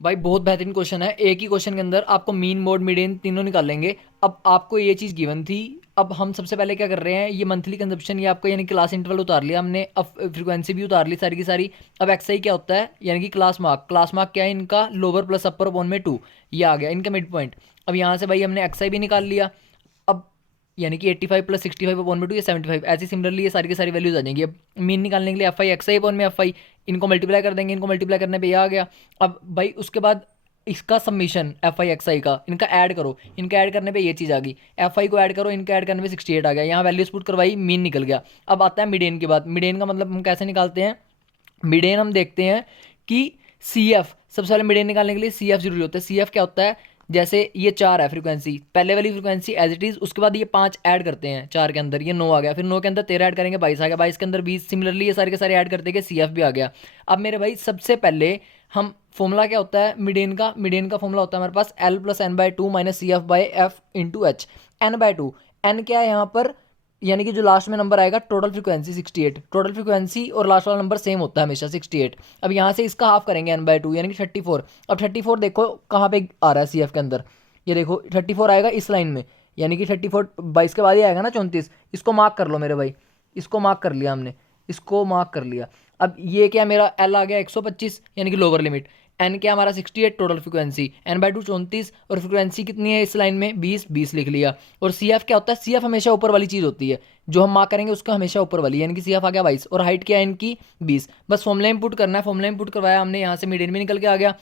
भाई बहुत बेहतरीन क्वेश्चन है। एक ही क्वेश्चन के अंदर आपको मीन मोड मीडियन तीनों निकाल लेंगे। अब आपको ये चीज़ गिवन थी। अब हम सबसे पहले क्या कर रहे हैं, ये मंथली कंजप्शन ये आपका यानी क्लास इंटरवल उतार लिया हमने, अब फ्रीक्वेंसी भी उतार ली सारी की सारी। अब एक्सआई क्या होता है, यानी कि क्लास मार्क क्या है इनका, लोअर प्लस अपर अपॉन में 2, ये आ गया इनका मिड पॉइंट। अब यहाँ से भाई हमने एक्सआई भी निकाल लिया। अब यानी कि 85 प्लस 65 अपॉन में 2 ये 75, ऐसे सिमिलरली ये सारी की सारी वैल्यूज आ जाएंगी। अब मीन निकालने के लिए F I x I upon में एफ आई, इनको मल्टीप्लाई कर देंगे, इनको मल्टीप्लाई करने पे ये आ गया। अब भाई उसके बाद इसका सबमिशन एफ आई एक्स आई का इनका ऐड करो, इनका ऐड करने पे ये चीज़ आ गई। एफ आई को ऐड करो, इनका ऐड करने पे 68 आ गया। यहाँ वैल्यूज पुट करवाई, मीन निकल गया। अब आता है मिडेन की बात। मिडेन का मतलब हम कैसे निकालते हैं, मिडेन हम देखते हैं कि सी एफ, सबसे पहले मिडेन निकालने के लिए सी एफ जरूरी होता है। सी एफ क्या होता है, जैसे ये 4 है फ्रीक्वेंसी, पहले वाली फ्रीक्वेंसी एज इट इज़, उसके बाद ये 5 ऐड करते हैं, 4 के अंदर ये 9 आ गया, फिर 9 के अंदर 13 ऐड करेंगे 22 आ गया, 22 के अंदर 20, सिमिलरली ये सारे के सारे ऐड करते गए, सी एफ भी आ गया। अब मेरे भाई सबसे पहले हम फॉर्मूला क्या होता है मिडेन का फॉर्मूला होता है हमारे पास L plus N by two minus C F by F into H, N by two. N क्या है यहाँ पर, यानी कि जो लास्ट में नंबर आएगा टोटल फ्रीक्वेंसी 68, टोटल फ्रीक्वेंसी और लास्ट वाला नंबर सेम होता है हमेशा 68। अब यहाँ से इसका हाफ करेंगे एन बाई टू यानी कि 34। अब 34 देखो कहाँ पे आ रहा है सी एफ के अंदर, ये देखो 34 आएगा इस लाइन में, यानी कि 34 22 के बाद ही आएगा ना 34। इसको मार्क कर लो मेरे भाई, इसको मार्क कर लिया हमने, इसको मार्क कर लिया। अब ये क्या मेरा एल आ गया 125 यानी कि लोअर लिमिट, एन क्या हमारा 68 total frequency, N by two 34, और फ्रीक्वेंसी कितनी है इस लाइन में 20, 20 लिख लिया। और सी एफ क्या होता है, सी एफ हमेशा ऊपर वाली चीज़ होती है, जो हम मार्क करेंगे उसका हमेशा ऊपर वाली, यानी कि सी एफ आ गया 22, और हाइट क्या है इनकी 20। बस फॉर्मूला इंपुट करना है, फॉर्मूला इंपुट करवाया हमने, यहाँ से मीडियन भी निकल के आ गया।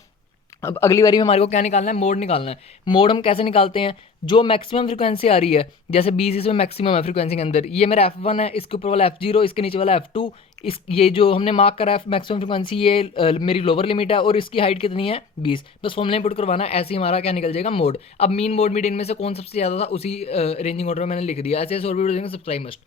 अब अगली बारी में हमारे को क्या निकालना है, मोड निकालना है। मोड हम कैसे निकालते हैं, जो मैक्सिमम फ्रीक्वेंसी आ रही है, जैसे 20 इसमें मैक्सिमम है फ्रीक्वेंसी के अंदर, ये मेरा F1 है, इसके ऊपर वाला F0, इसके नीचे वाला F2, इस ये जो हमने मार्क करा है मैक्सिमम फ्रीक्वेंसी, ये मेरी लोअर लिमिट है, और इसकी हाइट कितनी है 20। बस फॉर्मूला पुट करवाना है, ऐसे ही हमारा क्या निकल जाएगा मोड। अब मीन मोड मीडियन में से कौन सबसे ज़्यादा था, उसी रेंजिंग ऑर्डर में मैंने लिख दिया। ऐसे और भी सब्सक्राइब मस्ट।